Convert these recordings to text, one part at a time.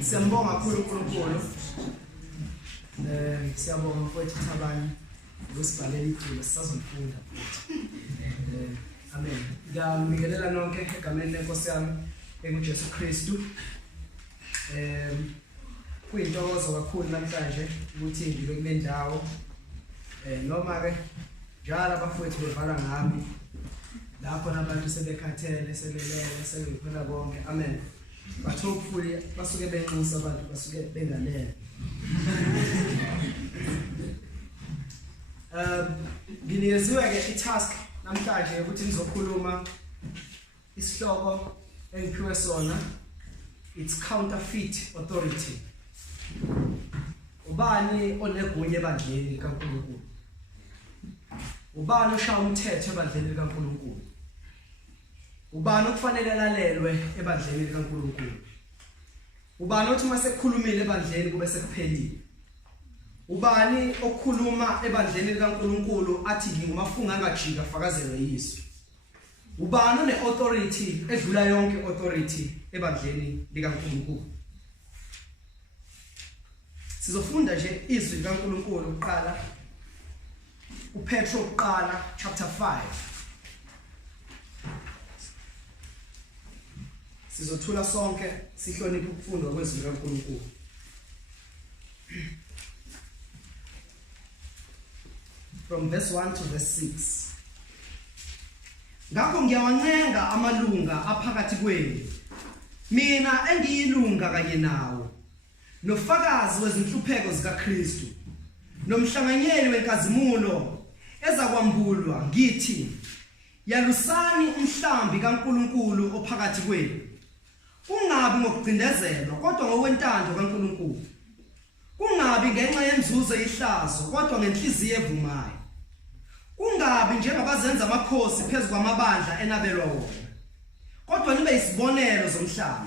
Siyambonga kakhulu uNkulunkulu. Siyabonga mfowethu Thabani ngosibhalela iculo sisazofunda. Amen. Ngiyamikelela nonke egameni lenkosi yami enguJesu Kristu. Kuyintokozo kakhulu namhlanje ukuthi ngibe kule ndawo. Noma ke njalo abafowethu bevala ngami. Lapho nabantu sebekhathele, sebelele, sebephela konke. Amen. But hopefully basuke benxusa abantu basuke bengalele. Nginikezwe ke i-task namhlanje ukuthi ngizokhuluma isihloko engiphiwe sona, it's counterfeit authority. Ubani onegunya ebandleni kaNkulunkulu? Ubani oshaya umthetho ebandleni kaNkulunkulu? Ubani okufanele lalelwe ebandleni kaNkulunkulu? Ubani othi mase kukhulumile ebandleni kube sekuphelile? Ubani okhuluma ebandleni kaNkulunkulu athi ngingumafunga angajika afakazelwe yiso? Ubani one authority edlula yonke authority ebandleni likaNkulunkulu? Sizofunda nje izwi likaNkulunkulu uqala uPetro uqala chapter 5. Sizothula sonke sihloniphe ukufundwa kwezwi likaNkulunkulu. From verse 1 to verse 6. Ngakho ngiyawancenga amalunga aphakathi kwenu, mina engiyilunga kanye nawo, nofakazi wezinhlupheko zikaKristu, nomhlanganyeli wenkazimulo ezakwambulwa, ngithi yalusani umhlambi kaNkulunkulu ophakathi kwenu. Kungabi ngokucindezelwa kodwa ngokwentando kaNkulunkulu. Kungabi ngenxa yenzuzo yehlazo kodwa ngenhliziyo evumayo. Kungabi njengabazenza amakhosi phezu kwamabandla enabelwa wona, kodwa nibe isibonelo zomhlaba.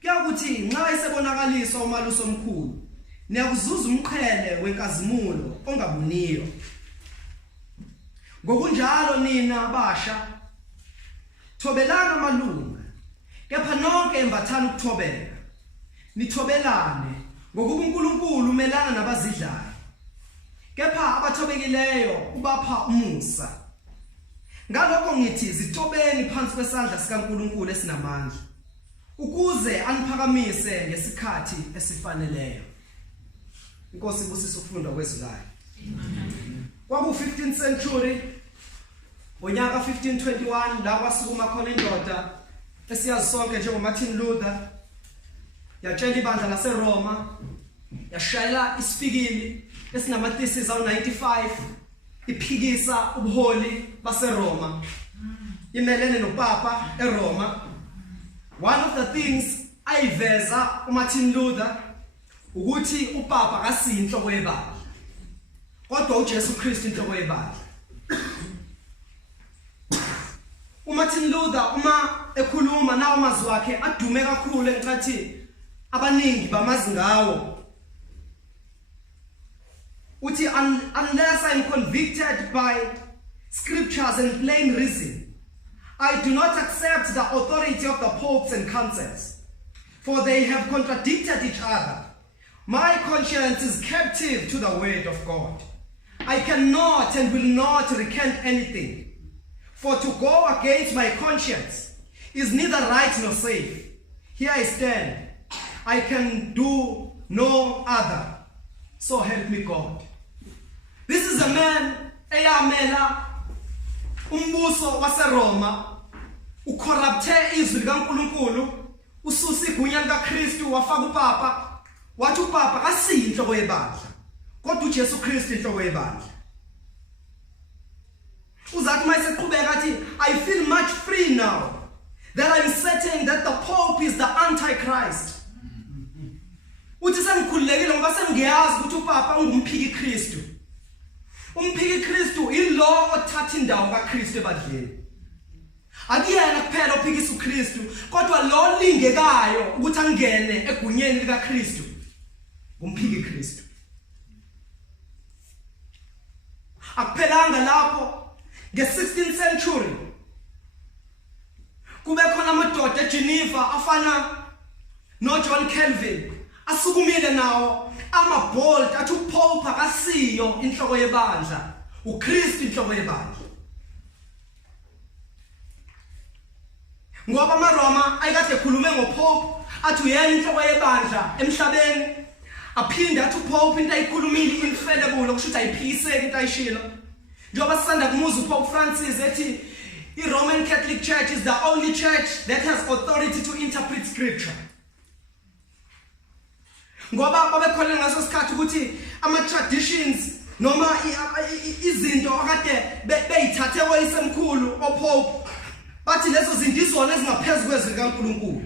Kuyakuthi nxa isebonakaliswa umaluso omkhulu, niyakuzuza umqhele wenkazimulo ongabuniyo. Ngokunjalo nina abasha, thobelana amalunga, kepha nonke embathana ukuthobeka. Nithobelane ngokuba uNkulunkulu umelana nabazidlayo, kepha abathobekileyo ubapha umusa. Ngalokho ngithi zithobeni phansi kwesandla sikaNkulunkulu esinamandla, ukuze aniphakamise ngesikhathi esifaneleyo. Inkosi ibusise ukufunda kwezwi layo. Kwaku 15th century, ngonyaka 1521 la kwasukuma khona indoda esiyazi sonke njengoMartin Luther, yatshela ibandla laseRoma, yashayela isifikili esinama-theses awu-95 iphikisa ubuholi baseRoma, imelene noPapa eRoma. One of the things ayiveza uMartin Luther ukuthi uPapa akasiyi inhloko yebandla, kodwa uJesu Kristu inhloko yebandla. uMartin Luther uma ekhuluma nawo amazwi wakhe adume kakhulu encathi abaningi bamazi ngawo. Uthi unless I am convicted by scriptures and plain reason, I do not accept the authority of the popes and councils, for they have contradicted each other. My conscience is captive to the word of God. I cannot and will not recant anything, for to go against my conscience is neither right nor safe. Here I stand. I can do no other. So help me God. This is a man eyamela umbuso waseRoma, ucorrupte izwi likaNkulunkulu, ususa igunya likaKristu wafaka uPapa, wathi uPapa akasiyi inhloko yebandla, kodwa uJesu Kristu inhloko yebandla. Uzathi mayiseqhubeka athi, I feel much free now that I'm certain that the Pope is the Antichrist. Uthi sengikhululekile ngoba sengiyazi ukuthi uPapa ungumphiki Kristu. Umphiki Kristu ilo othatha indawo kaKristu ebandleni. Akuyena kuphela ophikisa uKristu, kodwa lo lingekayo ukuthi angene egunyeni likaKristu umphiki Kristu. Akuphelanga lapho, nge-16th century kube khona amadoda eGeneva afana noJohn Calvin asukumile nawo amabold athi uPope akasiyo inhloko yebandla, uKristu inhloko yebandla. Ngoba amaRoma ayekade ekhulume ngoPope athi uyena inhloko yebandla emhlabeni, aphinde athi uPope into ayikhulumile infallible okusho ukuthi ayiphikiseki into ayishilo. Njengoba sisanda kumuza uPope Francis ethi i-Roman Catholic Church is the only church that has authority to interpret scripture. Ngoba babekholelwa ngaso sikhathi ukuthi ama-traditions noma izinto akade beyithathe koyisemkhulu oPope bathi lezo zinto izona ezingaphezu kwezwi likaNkulunkulu.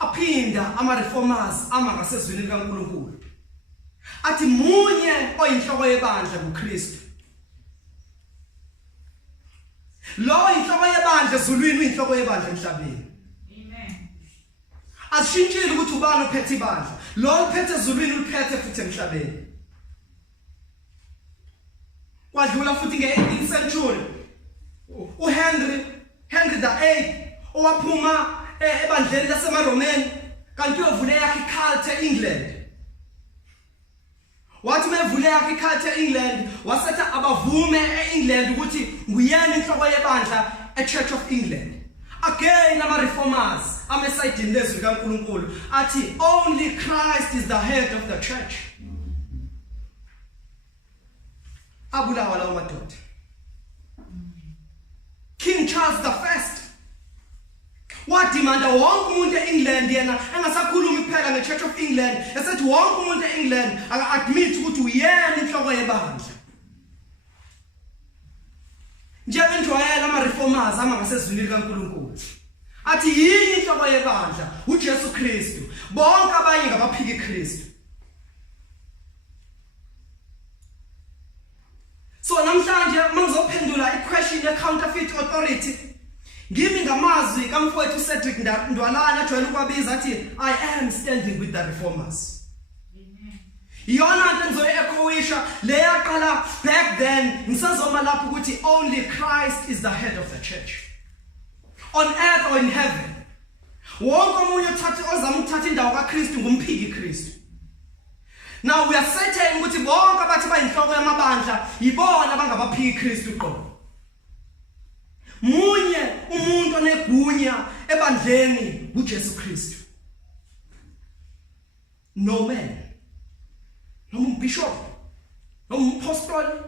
Aphinda ama-reformers ama ngasezwini likaNkulunkulu athi munye oyinhloko yebandla kuKristu. Lo inhloko yebandla ezulwini uyinhloko yebandla emhlabeni. Amen. Asishintshile ukuthi ubani ophethe ibandla. Lo ophethe ezulwini uliphethe futhi emhlabeni. Kwadlula futhi nge-18th century uHenry VIII owaphuma ebandleni lasemaRomeni kanti uyovule yakhe iCult eEngland. Wathi mevule yakhe iCult eEngland wasetha abavume eEngland ukuthi nguyena inhloko yebandla eChurch of England. Again ama-reformers amesayidini lezwi likaNkulunkulu athi only Christ is the head of the church. Abulawa lawo madoda. King Charles I wadimanda wonke umuntu eEngland yena engasakhulumi kuphela ngeChurch of England, esethi wonke umuntu eEngland aka-admit ukuthi uyena inhloko yebandla. Njengenjwayelo ama-reformers ama ngasezwini likaNkulunkulu athi yini inhloko yebandla uJesu Kristu, bonke abanye ngabaphiki iKristu. So namhlanje mangizophendula i-question ye-counterfeit authority, ngimi ngamazwi kamfowethu uCedric Ndwalana ajwayele ukwabiza athi I am standing with the reformers. Iyona into engizoyi-echoisha le yaqala back then ngisazoma lapho ukuthi only Christ is the head of the church on earth or in heaven. Wonke omunye ozama ukuthatha indawo kaKristu ngumphiki iKristu. Now we are certain ukuthi bonke abathi bayinhloko yamabandla yibona abangabaphiki iKristu qho. Munye umuntu onegunya ebandleni uJesu Kristu. No man, no bishop, no apostle,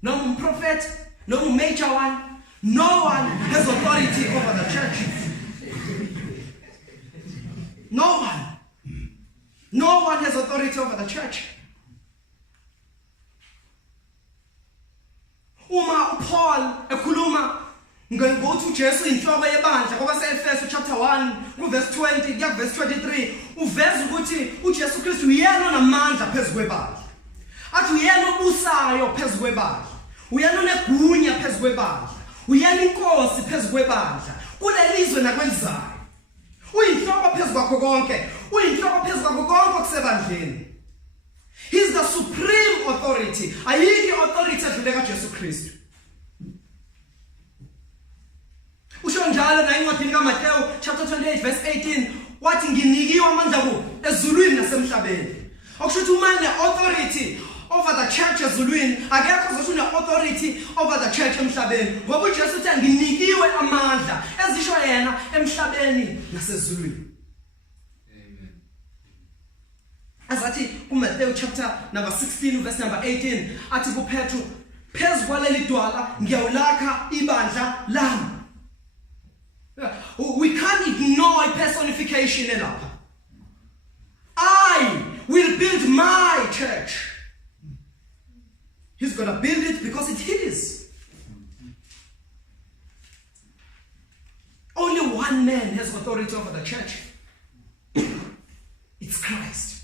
no prophet, no major one. No one has authority over the church. No one. No one has authority over the church. Uma Paul ekhuluma ngokuthi uJesu inhloko yebandla ngoba se-Efeso chapter 1 verse 20 kuya verse 23 uveza ukuthi uJesu Kristu uyena onamandla phezu kwebandla. Athi uyena obusayo phezu kwebandla. Uyena onegunya phezu kwebandla. Uyena inkosi phezu kwebandla. Kulelizwe nakwelizayo. Uyinhloko phezu kwakho konke. Uyinhloko phezu kwakho konke okusebandleni. He is the supreme authority. Ayikho authority edlule kaJesu Kristu. Usho njalo na incwadini kaMateyu chapter 28 verse 18 wathi nginikiwe amandla kuphi ezulwini nasemhlabeni. Okusho ukuthi uma ne-authority over the church ezulwini akekho ozosho ne-authority over the church emhlabeni ngoba uJesu uthi nginikiwe amandla ezisho yena emhlabeni nasezulwini. Amen. Azathi kuMateyu chapter number 16 verse number 18 athi kuPetru phezu kwaleli dwala ngiyawulakha ibandla lami. We can't ignore a personification elapha. I will build my church. He's going to build it because it's his. Only one man has authority over the church. It's Christ.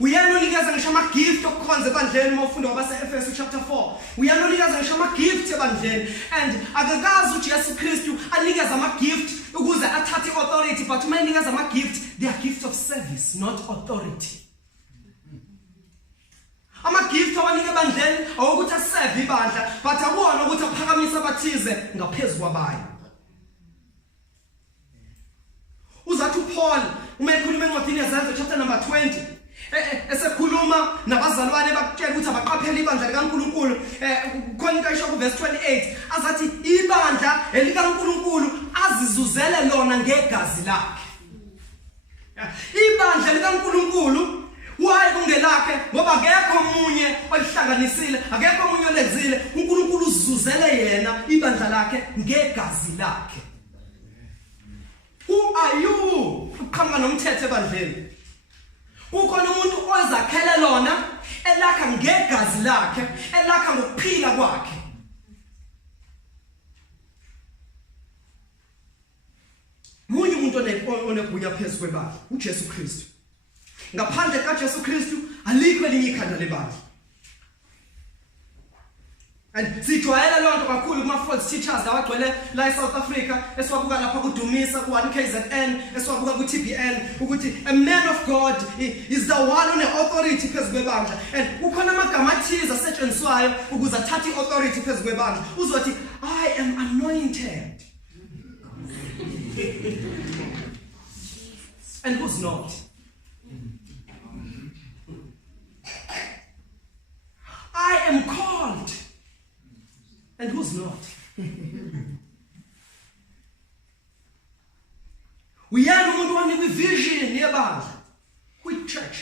Uyanonikeza ngisho ama-gift okukhonza ebandleni mawufunda kwabase-Efeso chapter 4. Uyanonikeza ngisho ama-gift ebandleni and akakazi uJesu Kristu anikeza ama-gift ukuze athathe authority, but uma enikeza ama-gift they are gifts of service, not authority. Ama-gift awanika ebandleni awokuthi aserve ibandla but akubona ukuthi aphakamisa abathize ngaphezulu kwabanye. Uzathi uPaul uma ekhuluma encwadini yeZenzo chapter number 20 esekhuluma nabazalwane bakutshela ukuthi abaqaphele ibandla likaNkulunkulu khona into ayisho ku verse 28 azathi ibandla elikaNkulunkulu azizuzele lona ngegazi lakhe. Ibandla likaNkulunkulu why kungelakhe ngoba akekho omunye olihlanganisile, akekho omunye olezile, uNkulunkulu uzuzele yena ibandla lakhe ngegazi lakhe. Who are you uqhamuka nomthetho ebandleni? Ukhona umuntu ozakhele lona elakha ngegazi lakhe, elakha ngokuphila kwakhe. Munye umuntu onegunya phezulu kwebandla uJesu Kristu. Ngaphandle kaJesu Kristu alikho elinye ikhanda lebandla. And sijwayela lonto kakhulu kuma false teachers abagcwele la eSouth Africa esiwabuka lapha kuDumisa ku1KZN esiwabuka kuTBN ukuthi a man of God is the one one authority phezulu kwebandla, and ukhona amagama athize asetshenziswayo ukuze athathe authority phezulu kwebandla. Uzothi I am anointed and who's not? I am called and who's not? Uyena umuntu onikwe vision yebandla kwi church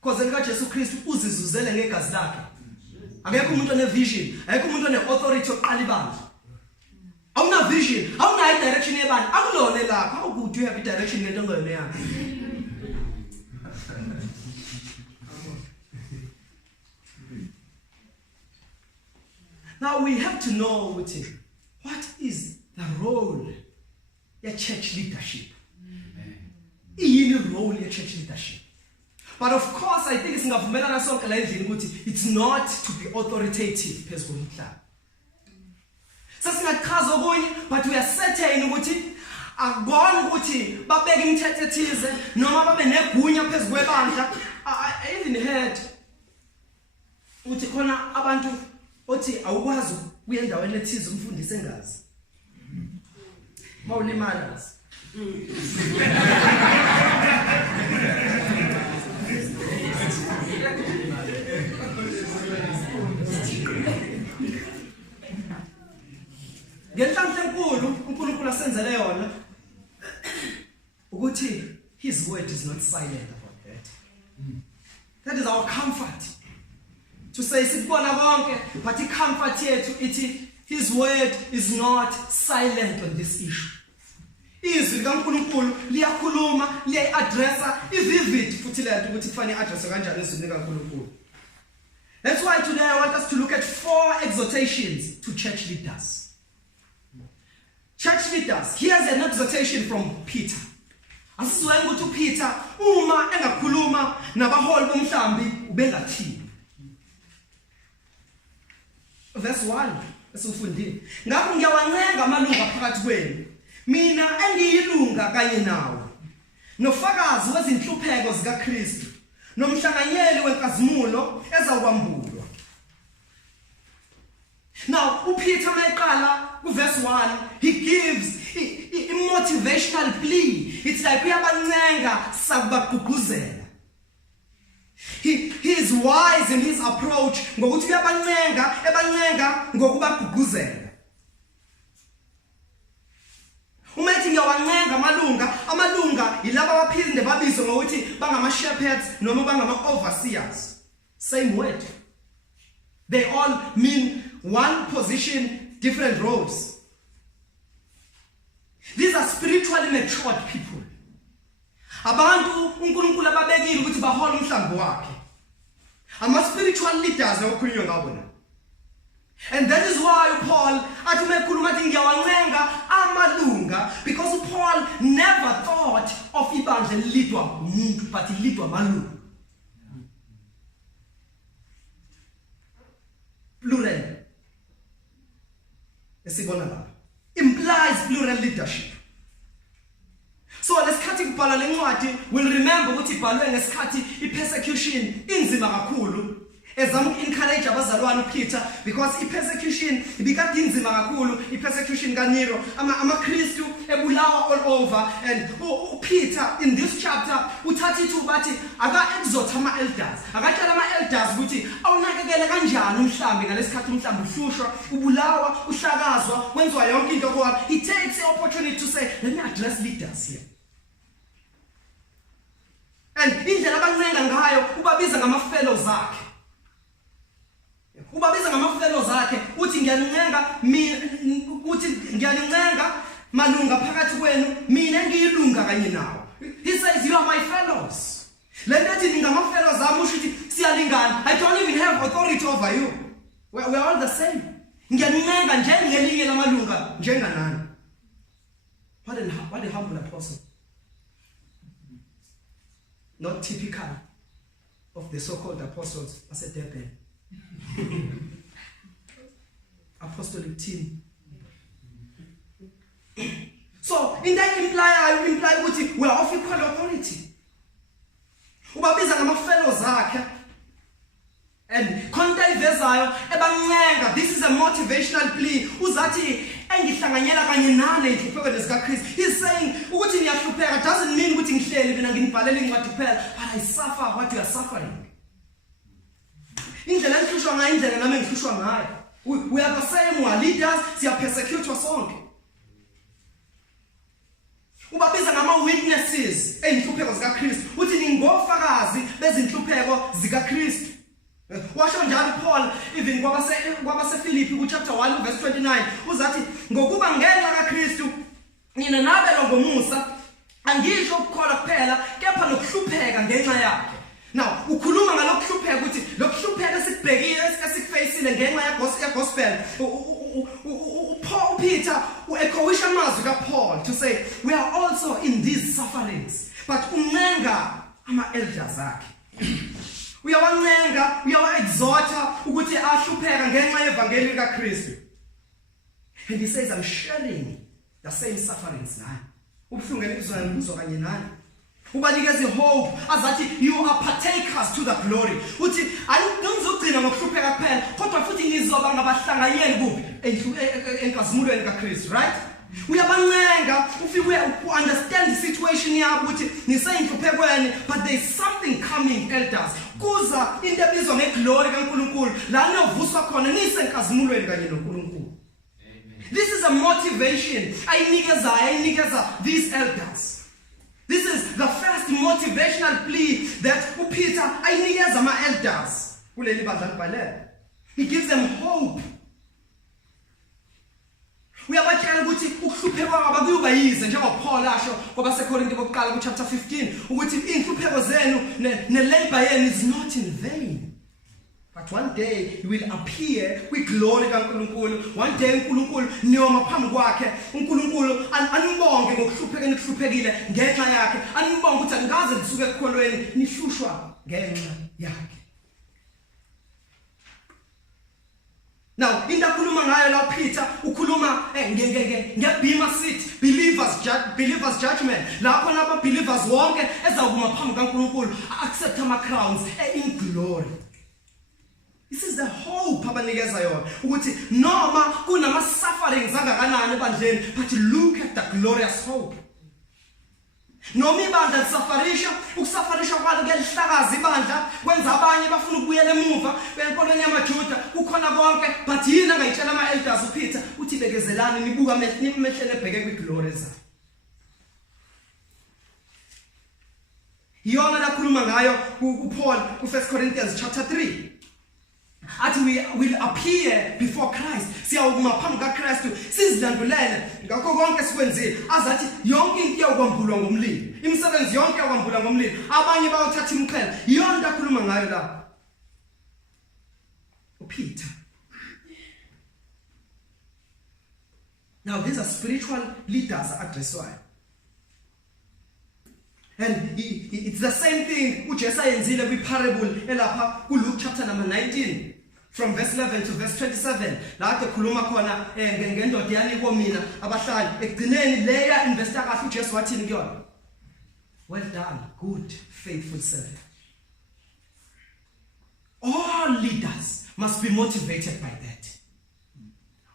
because enkaJesu Kristu uzizuzele ngegazi lakhe. Akekho umuntu one vision, akekho umuntu one authority oqala ibandla. Awuna vision, awuna direction yebandla, akulona lakho. How good you have a direction ngento ngene yakho. Now we have to know what is the role of church leadership. Iyini role of church leadership. But of course I think singavumelana sonke la endlini ukuthi it's not to be authoritative phezulu komhlaba. Sasingachaza okunye but we are certain ukuthi akubona ukuthi babeka imithetho ethize noma babe negunya phezulu kwebandla. I even heard ukuthi khona abantu othi awukwazi kuya endaweni ethize umfundisi engazi. Mawulimala. Ngenhlanhla enkulu uNkulunkulu asenzele yona ukuthi his word is not silent about that. That is our comfort. To say sibona konke but comfort yethu ithi his word is not silent on this issue. Izwi likaNkulunkulu liyakhuluma, liyayi-addressa ivivid futhi lento ukuthi kufanele address kanjani izwi likaNkulunkulu. That's why today I want us to look at 4 exhortations to church leaders. Church leaders, here's an exhortation from Peter. Asizwe ukuthi uPeter uma engakhuluma nabaholi bomhlambi ubengathini. Verse 1 esifundile. Ngakho ngiyawancenga amalunga phakathi kwenu, mina engiyilunga kanye nawe, nofakazi wezinhlupheko zikaKristu, nomhlanganyeli wenkazimulo ezakwambulwa. Now uPeter mayeqala ku verse 1 he gives a motivational plea. It's like uyabancenga sakubagqugquzela. He is wise in his approach ngokuthi ebancenga ngokubagqugquzela. Uma ethi ngiyawancenga amalunga yilabo abaphinde babizwe ngokuthi bangama shepherds noma bangama overseers. Same word. They all mean one position, different roles. These are spiritually matured people. Abantu uNkulunkulu ababekile ukuthi bahola umhlambi wakhe. Ama spiritual leaders okukhulunywa ngabo na. And that is why Paul athi mekhuluma athi ngiyawancenga amalunga, because Paul never thought of ibandla lidwa umuntu but lidwa amalunga. Plural. Esibona lapha. Implies plural leadership. So lesikhathi kubhala lencwadi will remember ukuthi ibhalwe ngesikhathi ipersecution inzima kakhulu ezama uku-encourage abazalwane uPeter because i-persecution ibikade inzima kakhulu, i-persecution kaNero, amaKristu ebulawa all over. And uPeter in this chapter uthatha ithuba bathi aka-exhort ama-elders, akatshela ama-elders ukuthi awunakekele kanjani umhlambi ngalesikhathi umhlambi uhlushwa, ubulawa, uhlakazwa, wenziwa yonke into kwakhe. He takes the opportunity to say, let me address leaders here. And indlela abancenga ngayo ubabiza ngama-fellows akhe. Ubabiza ngama-fellows akhe uthi ngiyanincenga malunga phakathi kwenu mina ngiyilunga kanye nawo. He says you are my fellows. Lento ethi ningama-fellows ami usho ukuthi siyalingana. I don't even have authority over you. We are all the same. Ngiyanincenga njengelinye lamalunga njenganani. What a humble apostle. Not typical of the so-called apostles as a Durban. Apostolic team. So in that imply ukuthi we are of equal authority. Ubabiza ngama-fellows akhe and konta ivezayo ebancenga. This is a motivational plea. Uzathi engihlanganyela kanye nane inhlupheko zikaKristu. He's saying ukuthi ngiyahlupheka doesn't mean ukuthi ngihleli mina nginibhalela incwadi kuphela, but I suffer what you are suffering. Indlela engihlushwa ngayo indlela nami engihlushwa ngayo. We are the same, we are leaders, siya persecute sonke. Ubabiza ngama-witnesses ey'nhlupheko zikaKristu uthi ningofakazi bezinhlupheko zikaKristu. Washo njalo Paul even kwabaseFilipi ku-chapter 1 verse 29 uzathi ngokuba ngenxa kaKristu nina nabelwa ngomusa angisho ukukholwa kuphela kepha nokuhlupheka ngenxa yakhe. Now ukhuluma ngalokuhlupheka ukuthi lokuhlupheka esikubhekile esikufacile ngenxa yegospel. Peter u-echoisha amazwi kaPaul to say we are also in these sufferings, but uncenga ama-elders akhe. Uyawancenga, uyawa-exhorta ukuthi ahlupheka ngenxa yevangeli likaKristu. And he says, I'm sharing the same sufferings naye. Ubuhlungu engibuzwa kanye naye. Ubanikeza hope azathi you are partakers to the glory. Uthi angizogcina ngokuhlupheka kuphela kodwa futhi ngizoba ngabahlanganyeli kuphi enkazimulweni kaKristu, right? Uyabancenga ufike understand the situation yabo ukuthi niseyinhluphekweni, but there is something coming, elders. Kuza into ebizwa ngeglory kaNkulunkulu la novuswa khona nisenkazimulweni kanye noNkulunkulu. This is a motivation ayinikeza these elders. This is the first motivational plea that Peter ayinikeza ama-elders kuleli bandla libhalele. He gives them hope. Uyabatshela ukuthi ukuhluphekwa abakuyoba yize njengoPaul asho kwabaseKorinte bokuqala ku-chapter 15 ukuthi inhlupheko zenu ne-labor yenu is not in vain. But one day you will appear with glory kaNkulunkulu. One day uNkulunkulu niyoma phambi kwakhe. uNkulunkulu anibonge ngokuhlupheka enihluphekile ngenxa yakhe. Anibonge ukuthi angaze nisuke ekukholweni nihlushwa ngenxa yakhe. Now into akhuluma ngayo la Peter ukhuluma ngebhima sithi believers judgment. Lapho laba believers wonke ezakuma phambi kaNkulunkulu accept ama-crowns in glory. This is the hope abanikeza yona ukuthi noma kunama-sufferings angakanani ebandleni, but look at the glorious hope. Noma ibandla lisafarisha, ukusafarisha kwalo kuyalihlakaza ibandla, kwenza abanye bafuna ukubuyela emuva benkolweni yamaJuda, kukhona konke, but yini angayitshela ama-elders uPeter uthi bekezelani nibuka emehlweni ebheke kwiglory zayo. Yona lakhuluma ngayo uPaul ku-1 Corinthians chapter 3. Athi we will appear before Christ. Siyawuma phambi kaKristu sizilandulele ngakho konke sikwenzile. Azathi yonke into iyakwambulwa ngomlilo. Imisebenzi yonke iyakwambulwa ngomlilo. Abanye bayothatha imqhele. Yonke akhuluma ngayo la uPeter. Now these are spiritual leaders addresswayo. And it's the same thing uJesu ayenzile kwi-parable elapha kuLuke chapter number 19 from verse 11 to verse 27. La ekhuluma khona ngendoda yanikwa mina abahlali ekugcineni leya investor kahle uJesu wathini kuyona? Well done, good, faithful servant. All leaders must be motivated by that.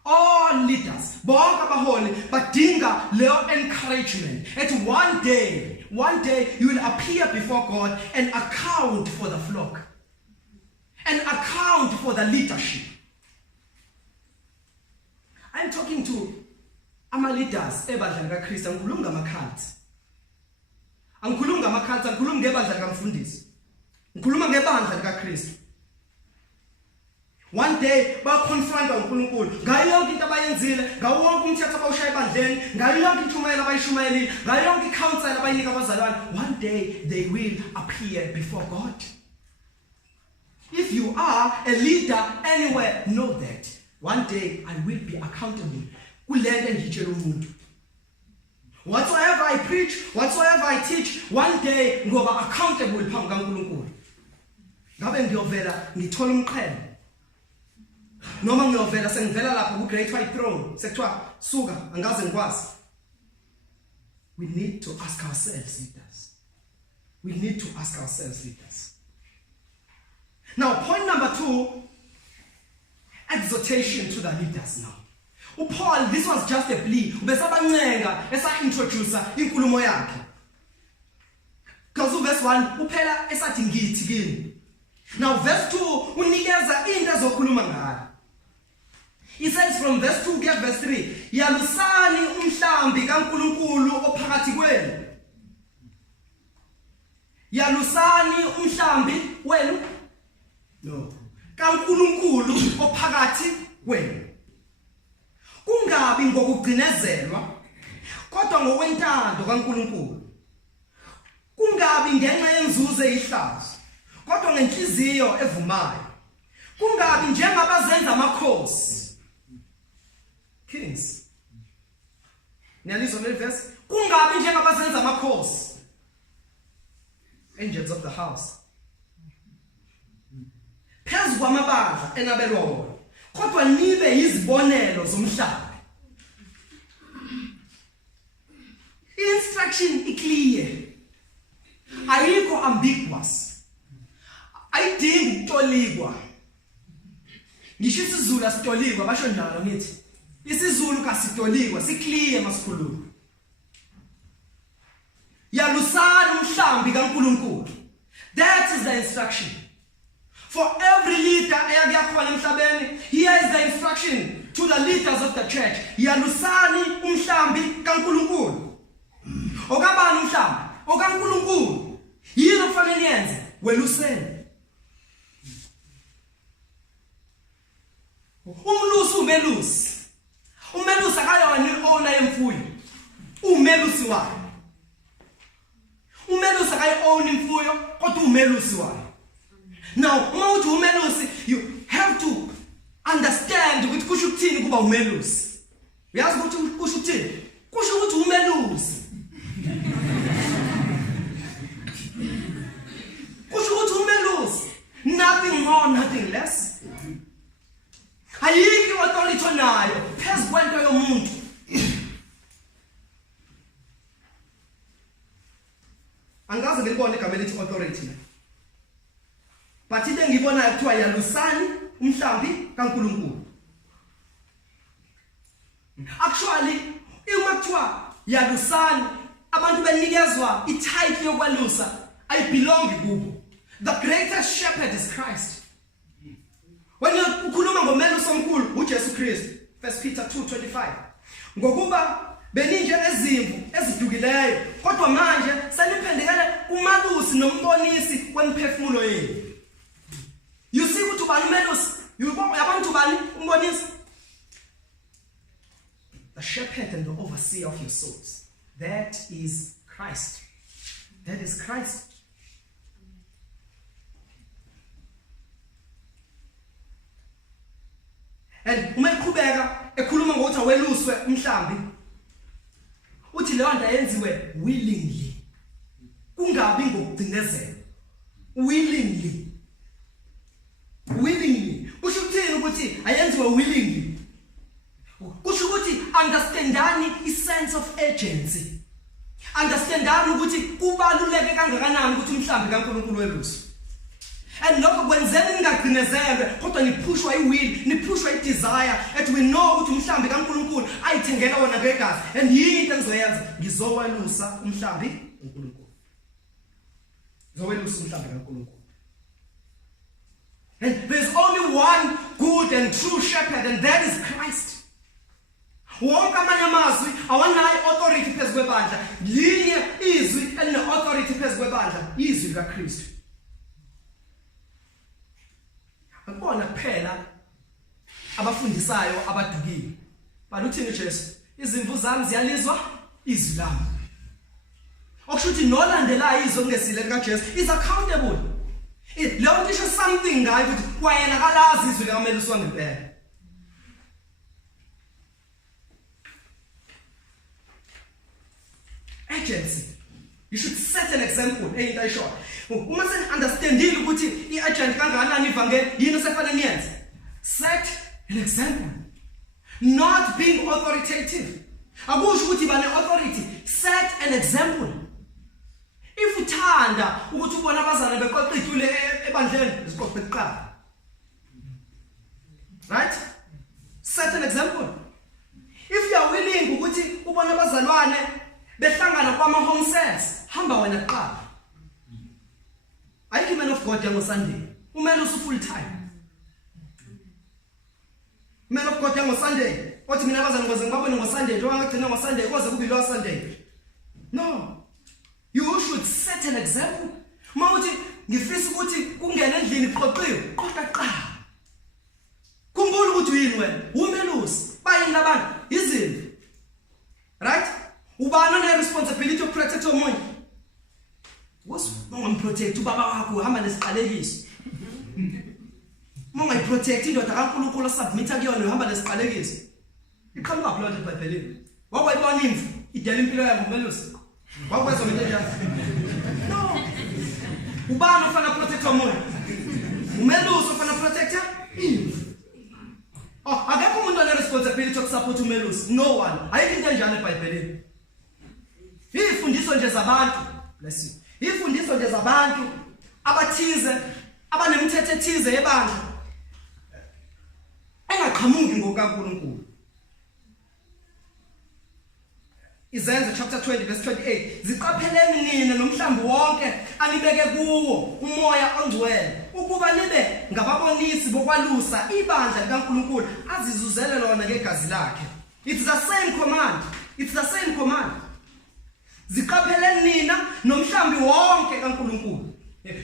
All leaders, bonke abaholi badinga leyo encouragement. At one day you will appear before God and account for the flock. And account for the leadership. I'm talking to ama-leaders ebandla likaKristu, angikhulumi ngama-cults. Angikhulumi ngama-cults, angikhulumi ngebandla likamfundisi. Ngikhuluma ngebandla likaKristu. One day bakonfronta uNkulunkulu ngayo yonke into abayenzile, ngawo wonke umthetho abawushaya ebandleni, ngayo yonke intshumayelo abayishumayelile, ngayo yonke icounsel abayinika abazalwane. One day they will appear before God. If you are a leader anywhere, know that one day I will be accountable. Kulento engitshela umuntu. Whatsoever I preach, whatsoever I teach, one day ngoba accountable phambi kaNkulunkulu. Ngabe ngiyovela ngithola umqhele. Noma ngiyovela sengivela lapha ku Great White Throne, sekuthiwa suka angaze ngikwazi. We need to ask ourselves, leaders. We need to ask ourselves, leaders. Now, point number 2, exhortation to the leaders now. Paul, this was just a plea. Ubesabancenga esa-introduce inkulumo yakhe. Because verse 1, uphela esathi ngithi kini. Now, verse 2, unikeza into ezokhuluma ngayo. He says from verse 2 to verse 3, yalusani umhlambi kaNkulunkulu ophakathi kwenu. Yalusani umhlambi wenu? No. kaNkulunkulu ophakathi kwenu. Kungabi ngokugcinezelwa, kodwa ngokwentando kaNkulunkulu. Kungabi ngenxa yenzuzo eyihlazo, kodwa ngenhliziyo evumayo. Kungabi njengabazenza amakhosi. Kings. Niyalizwa le verse? Kungabi njengabazenza amakhosi. Angels of the house. Phezu kwamabandla enabelwa wona, kodwa nibe yizibonelo zomhlaba. Instruction iclear. Ayikho ambiguous. Ayidingi ukutolikwa. Ngisho isiZulu asitolikwa, basho njalo ngithi. IsiZulu kasitolikwa, siclear masikhuluma. Yalusani umhlambi kaNkulunkulu. That is the instruction. For every leader eyakuyakhona emhlabeni, here is the instruction to the leaders of the church. Yalusani umhlambi kaNkulunkulu. Okabani umhlambi? OkaNkulunkulu. Yini okufanele niyenze? Weluseni. Umlusi umelusi. Umelusi akayona owner yemfuyo. Umelusi wayo. Umelusi akayi-own imfuyo, kodwa umelusi wayo. Now, uma uthi umelusi, you have to understand ukuthi kusho ukuthini kuba umelusi. Uyazi ukuthi kusho ukuthini? Kusho ukuthi umelusi. Kusho ukuthi umelusi. Nothing more, nothing less. Ayikho authority onayo phezu kwento yomuntu. Angaze ngibone igama elithi authority. But into engibona kuthiwa yalusani umhlambi kaNkulunkulu. Actually, uma kuthiwa yalusani, abantu benikezwa i-title yokwalusa ayibelongi kubo. The greatest shepherd is Christ. When you ukhuluma ngomelusi omkhulu uJesu Kristu, 1 Peter 2:25. Ngokuba beninje ezimvu ezidukileyo, kodwa manje seniphendekele kumalusi nombonisi wemphefumulo yenu. You see ukuthi ubani umelusi? Yabantu ubani umbonisi? The shepherd and the overseer of your souls. That is Christ. That is Christ. And uma eqhubeka ekhuluma ngokuthi aweluswe umhlambi, uthi leyo nto yenziwe willingly. Kungabi ngokugcinezela. Willingly. Willingly. Kusho ukuthini ukuthi ayenziwe willingly? Kusho ukuthi understandani i-sense of urgency. Understandani ukuthi kubaluleke kangakanani ukuthi umhlambi kaNkulunkulu weluswe. And lokho kwenzeni ningagcinezelwe kodwa niphushwa iwill, niphushwa idesire ethi we know ukuthi umhlambi kaNkulunkulu ayithengela wona ngegazi and yini into engizoyenza ngizowelusa umhlambi kaNkulunkulu. Ngizowelusa umhlambi kaNkulunkulu. And there's only one good and true shepherd, and that is Christ. Wonke amanye amazwi awanayo authority phezu kwebandla. Linye izwi eline authority phezu kwebandla, izwi likaKristu. Akubona kuphela abafundisayo abadukile. Baluthini uJesu? Izimvu zami ziyalizwa izwi lami. Okusho ukuthi nolandelayo izwi ngesile likaJesu is accountable. Leyo nto isho something ngayo ukuthi wayena kalazi izwi likameluswa ngempela. Agency. You should set an example. Ain't I sure? Uma sen understandile ukuthi iagent kangakanani ivangeli yini sefanele niyenze. Set an example. Not being authoritative. Akusho ukuthi bane authority. Set an example. If uthanda ukuthi ubona abazana beqoqithule ebandleni isiqoqe eqala. Right? Set an example. If you are willing ukuthi ubona abazalwane behlangana kwama home cells, hamba wena qala. Ayikho man of God yango Sunday. Umele usu full time. Man of God yango Sunday. Othi mina abazana ngoze ngibabone ngo Sunday, njengoba ngagcina ngo Sunday koze kube lo Sunday. No. You should set an example. Mawuthi ngifisa ukuthi kungene endlini qoqiwe, qoqa qala. Khumbula ukuthi uyini wena, umelusi, bayini labantu, izimvu. Right? Ubani one responsibility of protect omunye. Wongamprotect ubaba wakho hamba nesiqalekiso. Monga iprotect indoda kaNkulunkulu submit akuyona uhamba nesiqalekiso. Iqhamuka upload eBhayibhelini. Wakwayibona imvu idela impilo yakho umelusi. Wakwezwa into enjalo. No. Ubani ufana protect omunye. Umelusi ufana protect imvu. Oh, akekho umuntu one responsibility of support umelusi. No one. Ayikho into enjalo eBhayibhelini. Ifundiso nje zabantu, bless you. Ifundiso nje zabantu abathize, abanemithetho ethize ebandla. Engaqhamuki ngokaNkulunkulu. Izenzo chapter 20 verse 28. Ziqapheleni nina nomhlambi wonke anibeke kuwo umoya ongcwele ukuba nibe ngababonisi bokwalusa ibandla likaNkulunkulu azizuzele lona ngegazi lakhe. It's the same command. It's the same command. Ziqapheleni nina nomhlambi wonke kaNkulunkulu.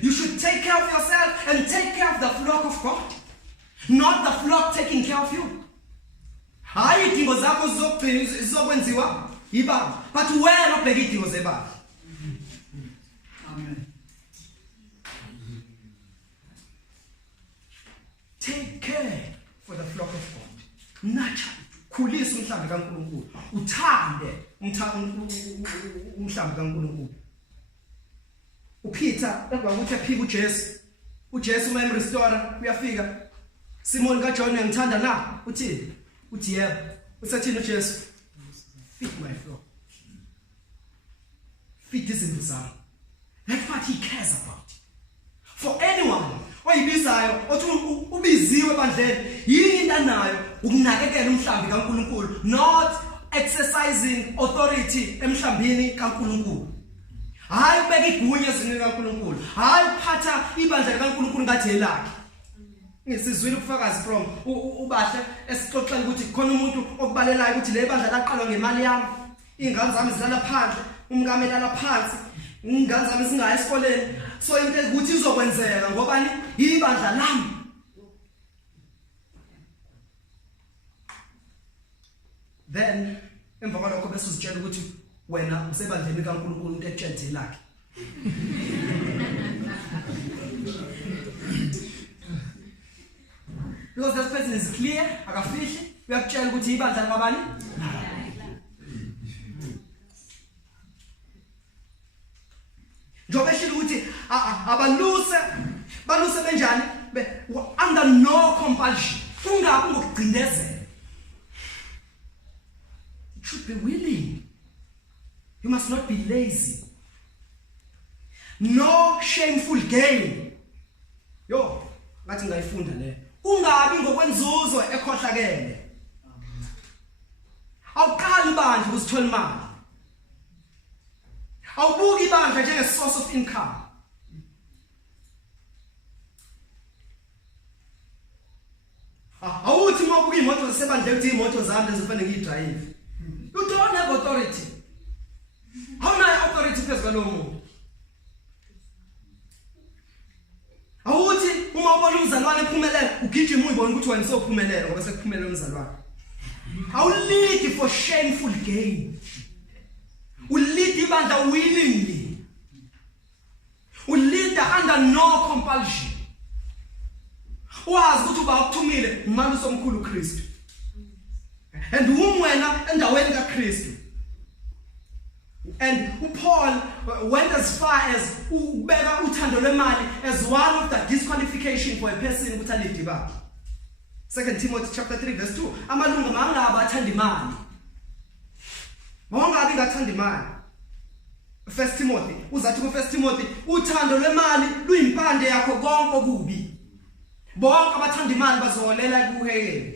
You should take care of yourself and take care of the flock of God. Not the flock taking care of you. Hayi idingo zakho zizokwenziwa yibaba, but wena obheka idingo zebaba. Amen. Take care for the flock of God. Nurture. Khulisa umhlambi kaNkulunkulu. Uthande umhlambi kaNkulunkulu. uPeter emva ukuthi aphika uJesu. uJesu uma emrestore uyafika. Simon kaJohn ngithanda na? Uthini? Uthi yebo. Usathini uJesu? Feed my flock. Feed izimvu zami. That's what he cares about. For anyone oyibizayo othi ubiziwe ebandleni yini into anayo ukunakekela umhlambi kaNkulunkulu, not exercising authority emhlambini kaNkulunkulu. Hayi ubeka igunya ezini kaNkulunkulu, hayi uphatha ibandla likaNkulunkulu ngathi elakhe. Ngisizwile ubufakazi from ubahle esixoxela ukuthi khona umuntu okubalelayo ukuthi le bandla laqalwa ngemali yami, ingane zami zilala phandle, umkami elala phansi, ingane zami zingaya esikoleni, so into ukuthi izokwenzeka ngobani ibandla lami. Then emva kwalokho bese uzitshela ukuthi wena usebandleni kaNkulunkulu into etshenthe lakhe. Because that person is clear, akafihli, uyakutshela ukuthi ibandla ngabani? Njobe shilo ukuthi baluse benjani? Under no compulsion. Kungabi ngokugcindezela. You should be willing. You must not be lazy. No shameful gain. Yo, ngathi ngayifunda le. Ungabi ngokwenzuzo ekhohlakele. Awuqali bandla uzithola imali. Awubuki ibandla njenge source of income. Awuthi mawubuka imoto zasebandla uthi imoto zami lezifanele ngidrive. You don't have authority. Awunayo authority phezu kwalowo muntu. Awuthi uma ubona umzalwane ephumelela ugijima uyibona ukuthi wena sophumelela ngoba sekuphumelela umzalwane. How lead for shameful gain. We lead ibandla willingly. We lead under no compulsion. Wazi ukuthi uba ukuthumile umali somkhulu uKristu. And umwena endaweni kaKristu. And Paul went as far as ubeka uthando lwemali as one of the disqualification for a person ukuthi alide ibandla. 2 Timothy chapter 3 verse 2. Amalunga mangabe athanda imali. Mongabe ngathanda imali. 1 Timothy uzathi ku 1 Timothy uthando lwemali luyimpande yakho konke okubi. Bonke abathanda imali bazoholela kuhekeni.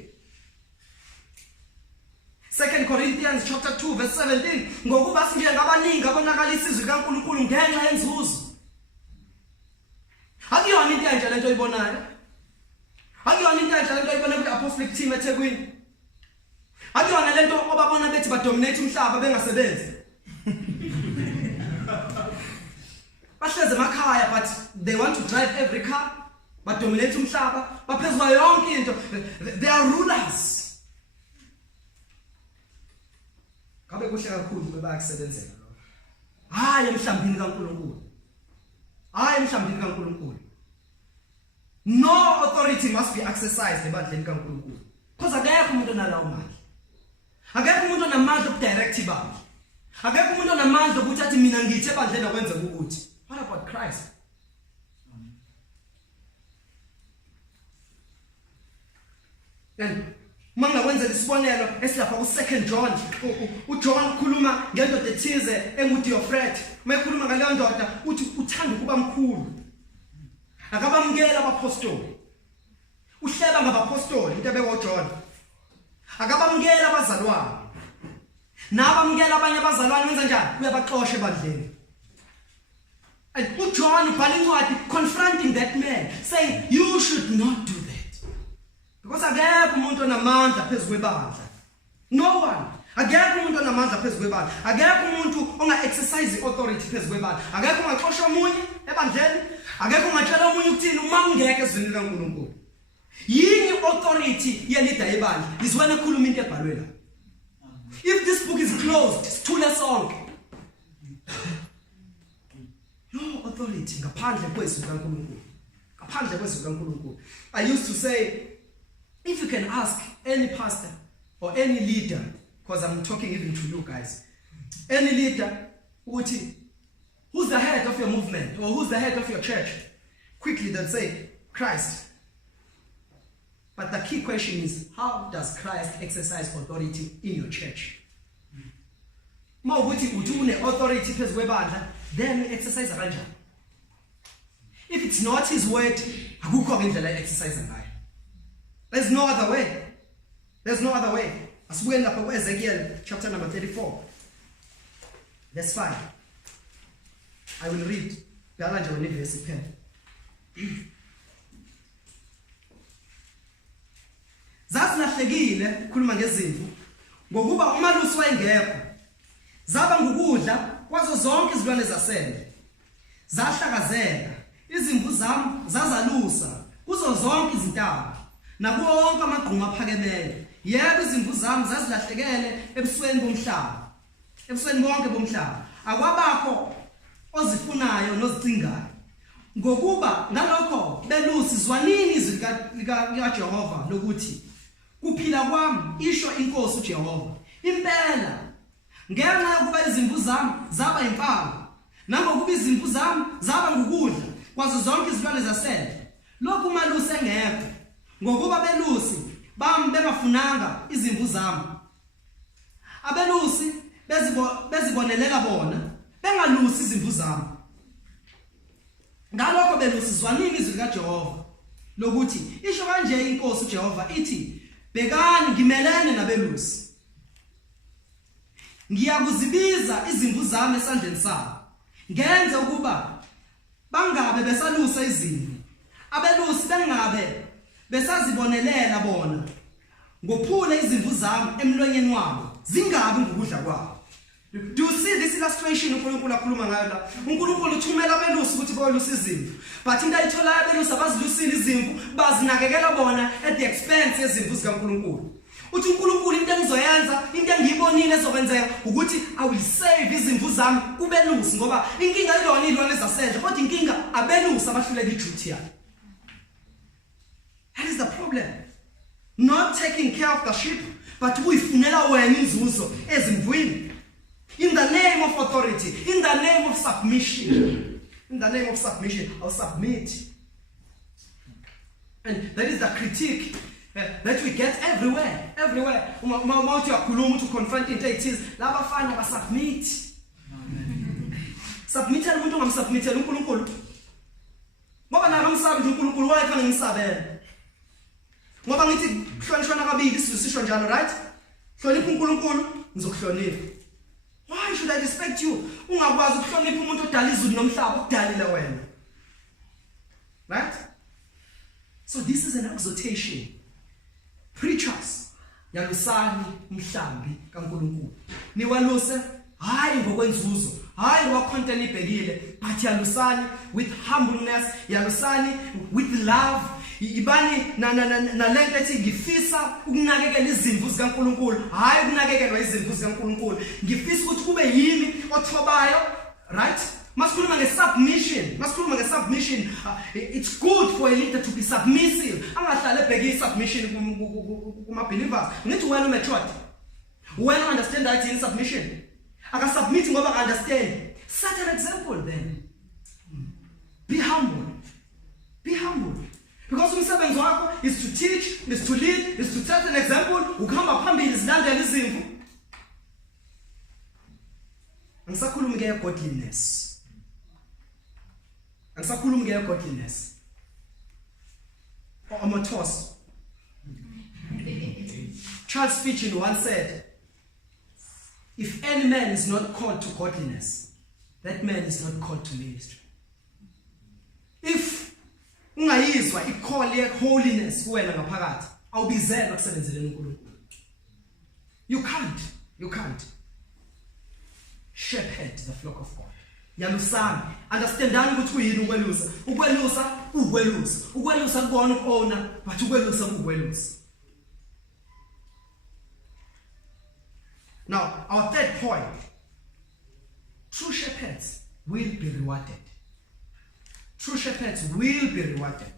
2 Corinthians chapter 2 verse 17 ngokuba sinje ngabaningi abonakalisa izwi kaNkulunkulu ngenxa yenzuzo. Akuyona into enje lento oyibonayo. Akuyona into enje lento oyibona ku-apostolic team eThekwini. Akuyona lento obabona bethi badominate umhlaba bengasebenzi. Bahleze emakhaya but they want to drive every car. Badominate umhlaba. Baphezulu yonke into. They are rulers. Kabe kuhle kakhulu kube bayakusebenzela lo. Hayi emhlambini kaNkulunkulu. Hayi emhlambini kaNkulunkulu. No authority must be exercised ebandleni kaNkulunkulu. Because akekho umuntu onalawo mali. Akekho umuntu onamandla okudirect ibandla. Akekho umuntu onamandla ukuthi athi mina ngithi ebandleni akwenze ukuthi. What about Christ? And mangakwenza isibonelo esilapha ku2 John uJohn ukhuluma ngendoda ethize enguDiofred mayekhuluma ngaleyo ndoda uthi uthanda ukuba mkhulu akabamukela abapostoli uhleba ngabapostoli into ebekwa uJohn akabamukela abazalwane nabamukela abanye abazalwane wenza njani uyabaxosha ebandleni. And uJohn ubhala incwadi confronting that man saying you should not do that. Because akekho umuntu onamandla phezu kwebandla. No one. Akekho umuntu onamandla phezu kwebandla. Akekho umuntu onga-exercise authority phezu kwebandla. Akekho ungaxosha omunye ebandleni. Akekho ungatshela omunye ukuthini uma ungekho ezwini likaNkulunkulu. Yini authority yelida yebandla is when ekhuluma into ebhalwe la. If this book is closed, sithule sonke. No authority ngaphandle kwezwi likaNkulunkulu. Ngaphandle kwezwi likaNkulunkulu. I used to say, if you can ask any pastor or any leader, because I'm talking even to you guys, any leader, who's the head of your movement or who's the head of your church? Quickly they'll say, Christ. But the key question is, how does Christ exercise authority in your church? Mawukuthi une authority phezu kwebandla, then exercise kanjani? If it's not his word, akukho ngendlela exercise ngayo. There's no other way. There's no other way. Asibuyeni lapha ku-Ezekiel chapter number 34. Verse 5. I will read. Bhala nje wena ivesi iphela. Zasilahlekile ukukhuluma ngezimvu ngokuba umalusi wayengekho. Zaba ngukudla kwazo zonke izilwane zasendle. Zahlakazeka. Izimvu zami zazalusa kuzo zonke izintaba. Nakuwo wonke amagquma aphakemeyo. Yebo izimvu zami zazilahlekele ebusweni bomhlaba. Ebusweni bonke bomhlaba. Akwabakho ozifunayo nozicingayo. Ngokuba ngalokho belusi zwanini izwi likaJehova lokuthi kuphila kwami isho inkosi uJehova. Impela ngenxa yokuba izimvu zami zaba impango nangokuba izimvu zami zaba ngukudla kwazo zonke izilwane zasendle. Lokhu umalusi engekho ngokuba belusi bami bengafunanga izimvu zami. Abelusi bezibonelela bona bengalusi izimvu zami. Ngalokho belusi zwanini izwi likaJehova lokuthi isho kanje inkosi uJehova ithi bekani ngimelene nabelusi ngiyakuzibiza izimvu zami esandleni sabo ngenze ukuba bangabe besalusa izimvu abelusi bengabe besazibonelela bona ngophula izimvu zami emlonyeni wabo zingabi ngokudla kwabo. Do you see this illustration uNkulunkulu akhuluma ngayo la? uNkulunkulu uthumela abelusi ukuthi bayelusa izimvu, but into ayithola abelusi abazilusile izimvu bazinakekela bona at the expense yezimvu zikaNkulunkulu. Uthi uNkulunkulu into engizoyenza, into engiyibonile ezokwenzeka ukuthi I will save izimvu zami kubelusi ngoba inkinga ilona ilwane zasendle kodwa inkinga abelusi abahluleka iduty yakhe. That is the problem. Not taking care of the sheep, but uyifunela wena inzuzo ezimvwini. In the name of authority, in the name of submission. In the name of submission, I'll submit. And that is the critique that we get everywhere. Everywhere. Uma uyakhuluma to confront into it is laba fana ba submit. Submitela umuntu ongamsubmitela uNkulunkulu. Ngoba naye ngamsabi uNkulunkulu wayefana ngimsabela. Ngoba ngithi kuhlonishwana kabili sisho njalo, right? Hlonipha uNkulunkulu ngizokuhlonipha. Why should I respect you? Ungakwazi ukuhlonipha umuntu odala izulu nomhlaba ukudalile wena. Right? So this is an exhortation. Preachers, yalusani umhlambi kaNkulunkulu. Niwaluse hayi ngokwenzuzo, hayi ngokonto libhekile, but yalusani with humbleness, yalusani with love. Ibani na lento ethi ngifisa ukunakekela izimvu zikaNkulunkulu, hayi ukunakekelwa izimvu zikaNkulunkulu. Ngifisa ukuthi kube yimi othobayo, right? Masikhuluma nge-submission. It's good for a leader to be submissive. Angahlale ebheke i-submission kuma-believers. Ngithi wena umature. Wena understand that in submission. Akasubmit ngoba understand. Set an example then. Be humble. Be humble. Because umsebenzi wakho is to teach, is to lead, is to set an example. Ukuhamba phambili zilandela izimvu. Angisakhulumi nge-godliness. Or amatos. Charles Spurgeon once said, if any man is not called to godliness, that man is not called to ministry. If ungayizwa i-call ye-holiness kuwena ngaphakathi, awubizelwa kusebenzeleni uNkulunkulu. You can't. Shepherd the flock of God. Yalusani. Understandani ukuthi kuyini ukwelusa. Ukwelusa kubona ukona, but ukwelusa. Now, our third point. True shepherds will be rewarded. True shepherds will be rewarded.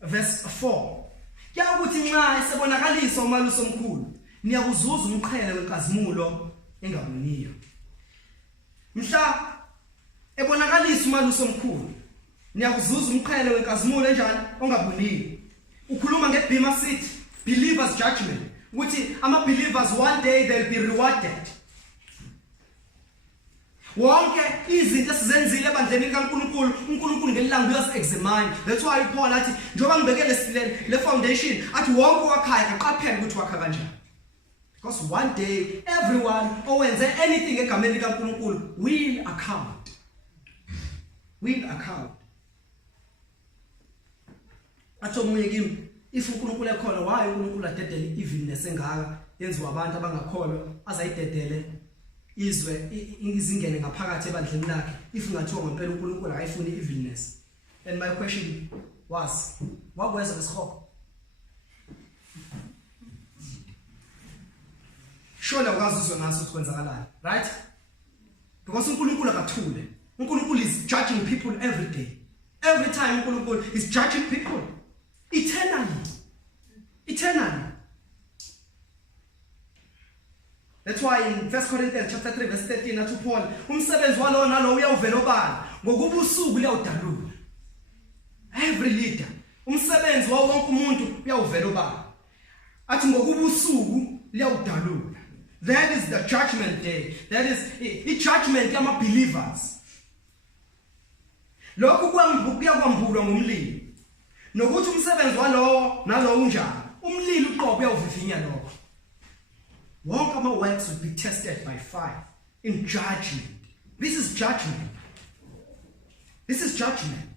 Verse 4. Ya ukuthi nxa sebonakalisa umalusi omkhulu, niyakuzuza umqhele wenkazimulo engabuniyo. Mhla ebonakalisa umalusi omkhulu, niyakuzuza umqhele wenkazimulo enjani ongabuniyo. Ukhuluma ngebhima sithi believers judgment. Ukuthi ama-believers one day they'll be rewarded. Wonke izinto esizenzile ebandleni kaNkulunkulu, uNkulunkulu ngelilanga uyasi-examine. That's why Paul athi njengoba ngibekele le foundation athi wonke wakhayo aqaphele ukuthi wakha kanjani. Because one day everyone owenze anything egameni kaNkulunkulu will account. Athi omunye kimi, if uNkulunkulu ekhona, why uNkulunkulu adedele evilness engaka yenziwa abantu abangakholwa azayidedele izwe izingene ngaphakathi ebandleni lakhe if ngathiwa ngempela uNkulunkulu akayifuni evilness. And my question was, wakweza lesikho? Surely awukazizwe ngaso ukuthi kwenzakalani, right? Because uNkulunkulu akathule. uNkulunkulu is judging people every day. Every time uNkulunkulu is judging people eternally. That's why in 1 Corinthians chapter 3 verse 13 athi Paul, umsebenzi walo nalo uyawuvela obala ngokuba usuku liyawudalula. Every leader, umsebenzi wawo wonke umuntu uyawuvela obala. Athi ngokuba usuku liyawudalula. That is the judgment day. That is the judgment yama believers. Lokhu kuyakwambulwa ngomlilo. nokuthi umsebenzi walowo nalowo unjani umlilo uqobo uyawuvivinya lokho wonke ama-works would be tested by fire in judgment. This is judgment. This is judgment.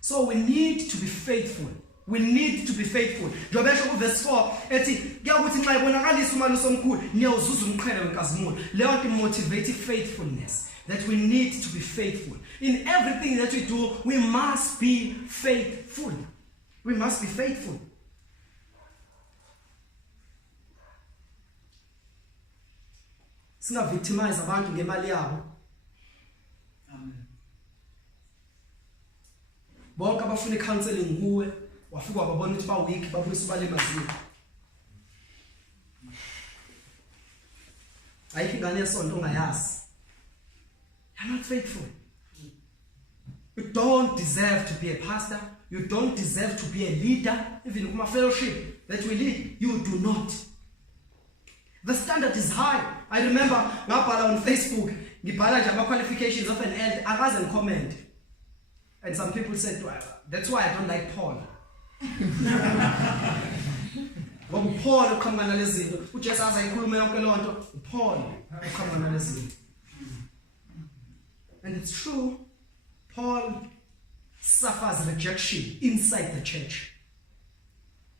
So we need to be faithful. We need to be faithful. Njengoba esho kuverse 4 ethi kuyakuthi nxa ibonakalisa umalusi omkhulu niyawuzuza umqhele wenkazimulo. Leyo nto motivate faithfulness. That we need to be faithful. In everything that we do, we must be faithful. We must be faithful. Singa victimize abantu ngemali yabo. Bonke abafuna counseling kuwe wafika wababona ukuthi ba weak babuyisa ubale emazini. Ayikho ingane yesonto ongayazi. You're not faithful. You don't deserve to be a pastor. You don't deserve to be a leader. Even in my fellowship that we lead, you do not. The standard is high. I remember ngabhala on Facebook, ngibhala nje ama-qualifications of an elder, akaze comment. And some people said, well, that's why I don't like Paul. Ngoba Paul uqhamuka nalezinto, uJesu azayikhuluma yonke le nto, Paul uqhamuka nalezinto. And it's true, Paul suffers rejection inside the church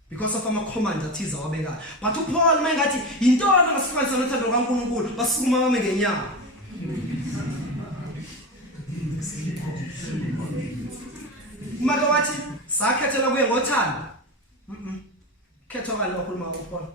because of ama-commands athize awabekayo. But uPaul mengathi yintona ngasihlukanisa nothando kaNkulunkulu basukuma bame ngenyawo. Maka wathi sakhethela kuye ngothando. Khetho bani wakhuluma ngoPaul.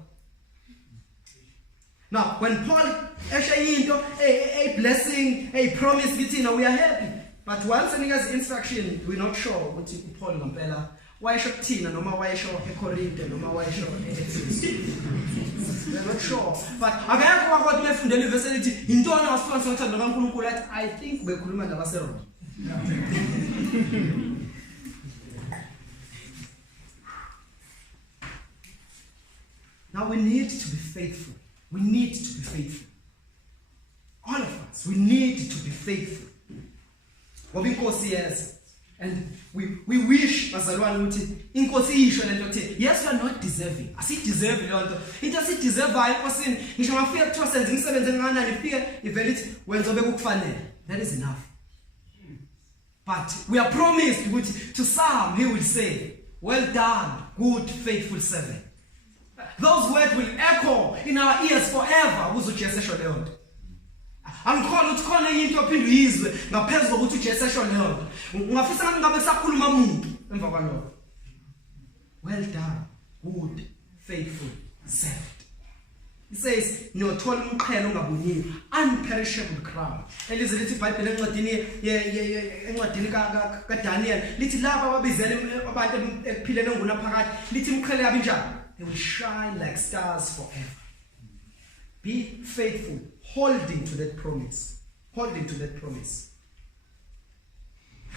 Now, when Paul eshe into a blessing, a promise kithina, we are happy. But once sending us instruction, we're not sure what Paul ngampela wayesho kuthina noma wayesho eKorinte noma wayesho eEfesu. We're not sure. But akayakho wakwathi mefundela iverse elithi intona ngasifana sokuthanda kaNkulunkulu athi I think bekhuluma nabaseRoma. Now we need to be faithful. We need to be faithful. All of us, we need to be faithful. Ngoba inkosi yes. And we wish bazalwane ukuthi inkosi isho lento ethi yes, we are not deserving. Asideserve lonto. Into asideserve enkosini ngisho ngafika kuthiwa senze imisebenzi enganani ifike ivele ithi wenza obekufanele. That is enough. But we are promised to some he will say, well done, good faithful servant. Those words will echo in our ears forever. UJesu esho leyo nto. Angikholwa ukuthi khona into ophinde uyizwe ngaphezulu kokuthi uJesu esho leyo nto. Ungafisa ngathi ngabe sakhuluma umuntu emva kwalokho. Well done, good, faithful servant. It says, "Niyothola umqhele ongabunyiwe, unperishable crown." Elize lithi iBhayibheli encwadini kaDaniel lithi laba ababizele abantu ekuphileni nguna phakathi lithi umqhele yabi njani? They will shine like stars forever. Be faithful, holding to that promise. Holding to that promise.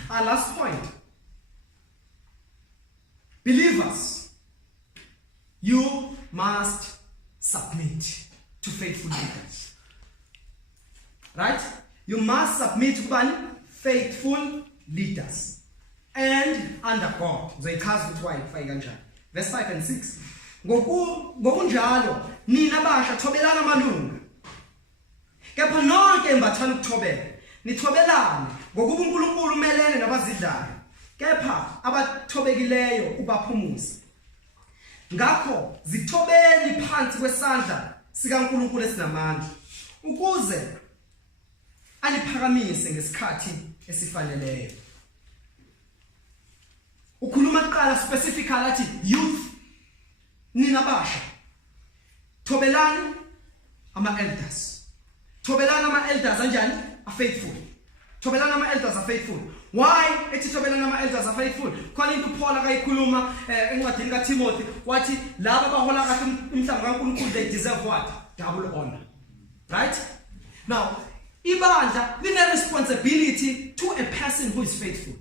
Our last point. Believers, you must submit to faithful leaders. Right? You must submit to faithful leaders. And under God. Verse 5 and 6. Ngokunjalo nina basha thobelana amalunga kepha nonke embathana ukuthobela nithobelane ngokuba uNkulunkulu umelene nabazidlayo kepha abathobekileyo ubaphumuza ngakho zithobeli phansi kwesandla sikaNkulunkulu esinamandla ukuze aliphakamise ngesikhathi esifaneleyo. Ukhuluma kuqala specifically athi youth nina basha thobelani ama-elders. Thobelani ama-elders anjani? Are faithful. Thobelani ama-elders are faithful. Why ethi thobelani ama-elders are faithful? Khona into uPaul akayikhuluma encwadini kaTimothy wathi laba abahola kahle umhlaba kaNkulunkulu they deserve what? Double honor. Right? Now, ibandla line responsibility to a person who is faithful.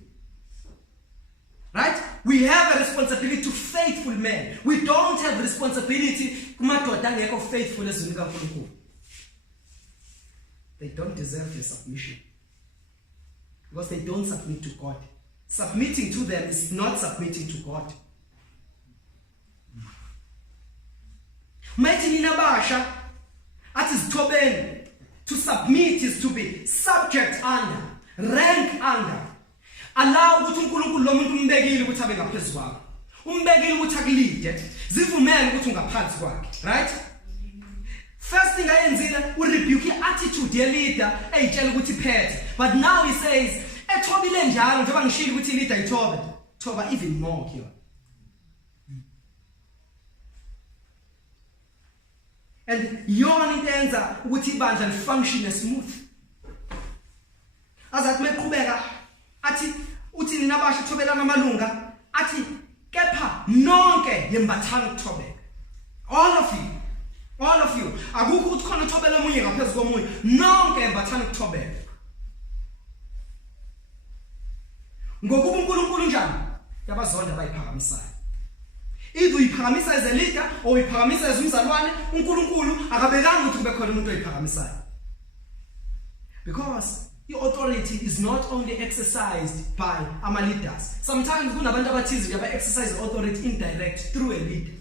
Right? We have a responsibility to faithful men. We don't have responsibility kumadoda angekho faithful ezweni kaNkulunkulu. They don't deserve your submission because they don't submit to God. submitting to them is not submitting to God. Mighty ninabasha at his toben to submit is to be subject under, rank under. Allow ukuthi uNkulunkulu lo muntu umbekile ukuthi abe ngaphezulu kwakho. Umbekile ukuthi akulide, zivumele ukuthi ungaphansi kwakhe, right? First thing ayenzile urebuke attitude ye leader eyitshela ukuthi phethe. But now he says, ethobile njalo njengoba ngishilo ukuthi leader ithobe, thoba even more here. And yona into yenza ukuthi ibandla lifunction smooth. Azathi meqhubeka athi uthi nina basho thobelana amalunga athi kepha nonke yembathana ukuthobeka. All of you akukho ukuthi khona uthobela omunye ngaphezulu komunye, nonke yembathana ukuthobeka. Ngokuba uNkulunkulu njani yabazonda abayiphakamisayo. Either uyiphakamisa as a leader or uyiphakamisa as umzalwane, uNkulunkulu akabekanga ukuthi kube khona umuntu oyiphakamisayo. Because the authority is not only exercised by our leaders. Sometimes kunabantu abathize yaba exercise authority indirect through a leader.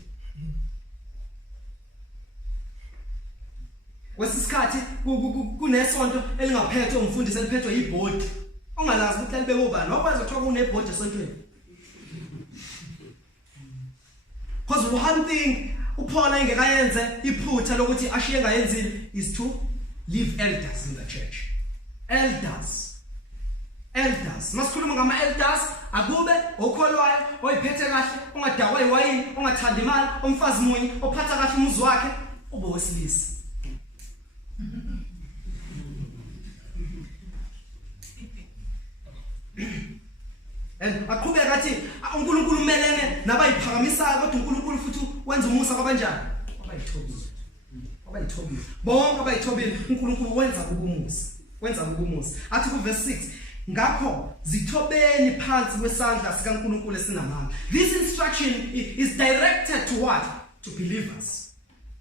Wesisikhathi kunesonto elingaphethwe umfundisi eliphethwe yiboard. Ongalazi ukuthi libe obani, wakwazi ukuthola kuneboard esontweni. Because one thing uPaul engekayenze iphutha lokuthi ashiye ngayenzile is to leave elders in the church. Elders. Masikhuluma ngama elders akube okholwayo oyiphethe kahle, ongadakwa iwayini, ongathanda imali, omfazi munye, ophatha kahle umuzi wakhe, ube wesilisa. And aqhubeka athi uNkulunkulu umelene nabayiphakamisayo kodwa uNkulunkulu futhi wenza umusa kwabanjani? Abayithobile. Bonke abayithobile uNkulunkulu wenza ukumusa. Athi ku verse 6, ngakho zithobeni phansi kwesandla sikaNkulunkulu esinamandla. This instruction is directed to what? To believers.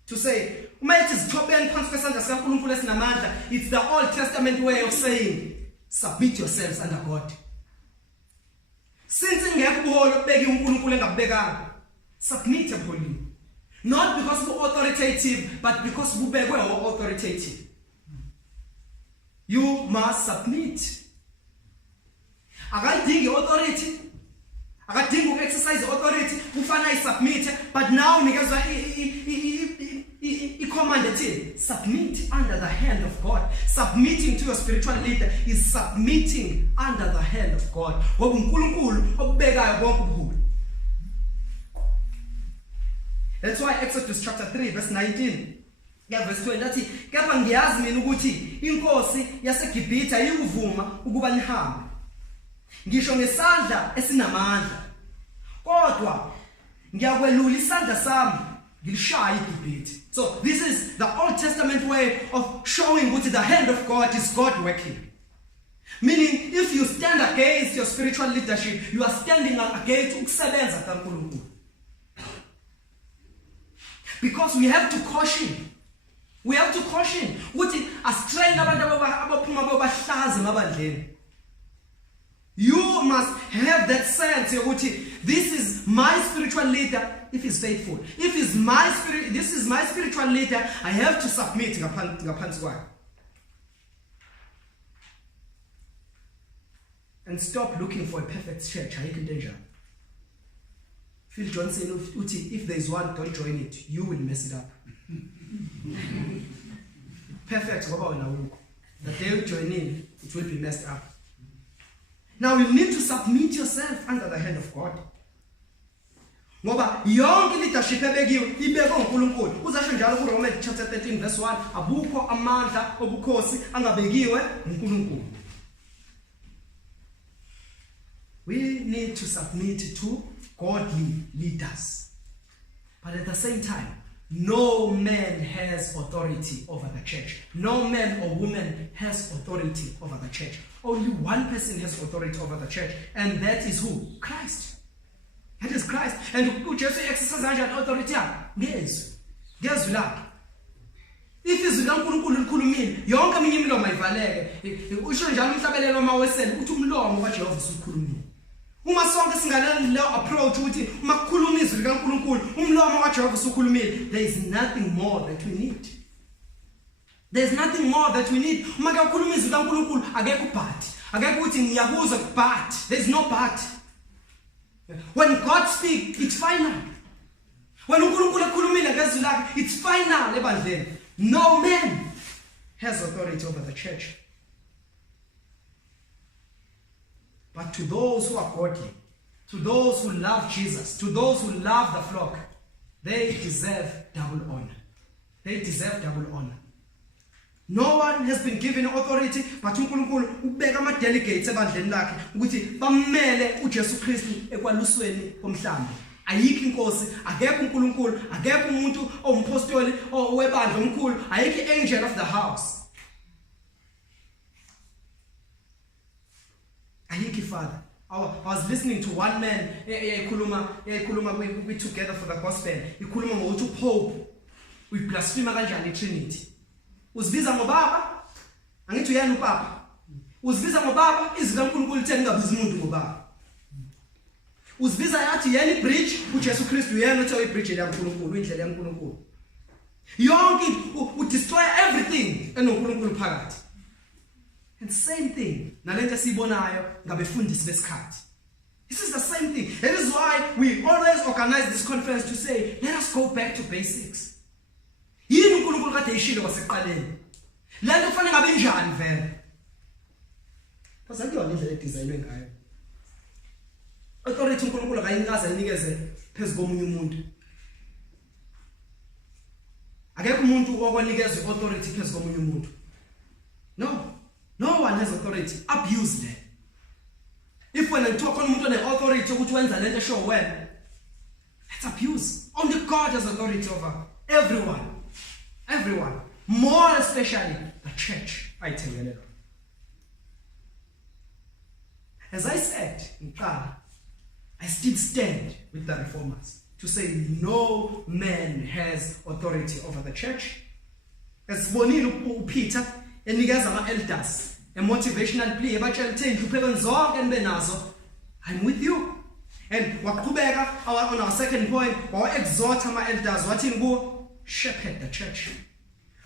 To say, uma ethi zithobeni phansi kwesandla sikaNkulunkulu esinamandla, it's the Old Testament way of saying submit yourselves under God. Since ngeke buholo beki uNkulunkulu engabekanga, submit ebholini. Not because we're authoritative, but because we're authoritative. You must submit. Akadingi authority, akadingi exercise authority, ufana submit, but now nikezwa command ethi submit under the hand of God. Submitting to your spiritual leader is submitting under the hand of God. Ngoba uNkulunkulu obubekayo bonke ubuholi. That's why Exodus chapter 3 verse 19 verse 20 athi kepha ngiyazi mina ukuthi inkosi yaseGibhithe ayikuvuma ukuba nihambe ngisho ngesandla esinamandla kodwa ngiyakwelula isandla sami ngilishaya iGibhithe. So this is the Old Testament way of showing what the hand of God is God working. Meaning if you stand against your spiritual leadership, you are standing against ukusebenza kaNkulunkulu. Because we have to caution. Ukuthi astrain abantu abaphuma babahlaze mabandleni. You must have that sense ukuthi this is my spiritual leader if he's faithful. If this is my spiritual leader, I have to submit ngaphansi kwakhe. And stop looking for a perfect church. Ayikho into enjalo. Phil Johnson uthi if there is one, don't join it. You will mess it up. Perfect ngoba wena ukho. The day you join in, it will be messed up. Now you need to submit yourself under the hand of God. Ngoba yonke leadership ebekiwe ibekwe uNkulunkulu. Uzasho njalo ku Romans chapter 13 verse 1, abukho amandla obukhosi angabekiwe uNkulunkulu. We need to submit to godly leaders. But at the same time, no man has authority over the church. No man or woman has authority over the church. Only one person has authority over the church, and that is who? Christ. That is Christ. And uJesu exercise authority ngezwi lakhe. If izwi kaNkulunkulu likhulumile, yonke eminye imilomo ayivaleke. Usho njalo umhlabelelo mawesele ukuthi umlomo kaJehova usukhulumile. Uma sonke singalani leyo approach ukuthi uma kukhuluma izwi likaNkulunkulu umlomo kaJehova usukhulumile, there is nothing more that we need. There's nothing more that we need. Uma kukhuluma izwi likaNkulunkulu akekho but. Akekho ukuthi ngiyakuzwa but. There's no but. When God speaks, it's final. When uNkulunkulu ekhulumile ngezwi lakhe, it's final ebandleni. No man has authority over the church. But to those who are godly, to those who love Jesus, to those who love the flock, they deserve double honor. They deserve double honor. No one has been given authority, but uNkulunkulu ubeka ama delegates ebandleni lakhe ukuthi bamele uJesu Kristu ekwalusweni komhlaba. Ayikho inkosi, akekho uNkulunkulu, akekho umuntu ompostoli owebandla omkhulu, ayikho angel of the house. Ayikho Father. I was listening to one man ekhuluma we together for the gospel. Ikhuluma ngokuthi uPope uyiblaspheme kanjani iTrinity. Uzibiza ngobaba, angithi uyena uPapa. Uzibiza ngobaba, izwi laNkulunkulu lithi ungabizi umuntu ngobaba. Uzibiza yathi yena ibridge uJesu Kristu yena othe ibridge laNkulunkulu, indlela yaNkulunkulu. Yonke udestroy everything enoNkulunkulu phakathi. And same thing, nalento sibonayo ngabefundisi besikhathi. This is the same thing. That is why we always organize this conference to say, let us go back to basics. Yini uNkulunkulu kade ishilo kwaseqaleni. Lento kufanele ngabe njani vele? Phazakuyona indlela edesignwe ngayo. Authority uNkulunkulu akayinikaza inikeze phezulu komunye umuntu. Akekho umuntu okwanikeza authority phezulu komunye umuntu. No one has authority. Abuse them. If when I talk on umuntu one authority ukuthi wenza lento show when, it's abuse. Only God has authority over everyone. Everyone. More especially the church. As I said in Qala, I still stand with the reformers to say no man has authority over the church. As Bonil Peter enikeza ama-elders a motivational plea ebatshela ukuthi inhlupheko zonke enibe nazo, I'm with you. And waqhubeka on our second point, wawa-exhort ama-elders wathi kuwo, shepherd the church.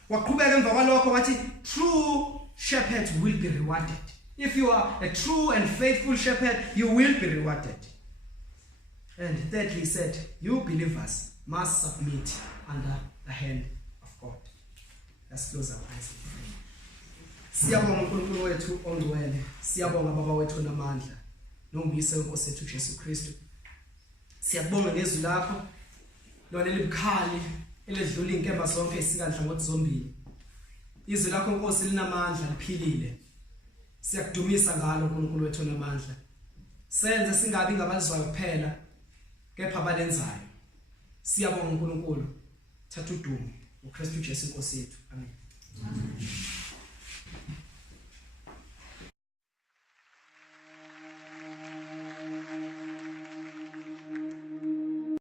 Waqhubeka emva kwalokho wathi true shepherds will be rewarded. If you are a true and faithful shepherd, you will be rewarded. And thirdly, he said, you believers must submit under the hand of God. Let's close our eyes. Siyabonga uNkulunkulu wethu ongcwele, siyabonga Baba wethu namandla, noMbuyise weNkosi yethu Jesu Kristu. Siyabonga ngezwi lakho, lona elibukhali, eledlula inkemba zonke esikandla ngothi zombili. Izwi lakho Nkosi linamandla liphilile. Siyakudumisa ngalo uNkulunkulu wethu namandla. Senze singabi ngabalizwayo kuphela, kepha abalenzayo. Siyabonga uNkulunkulu. Thatha udumo uKristu Jesu Nkosi yethu. Amen.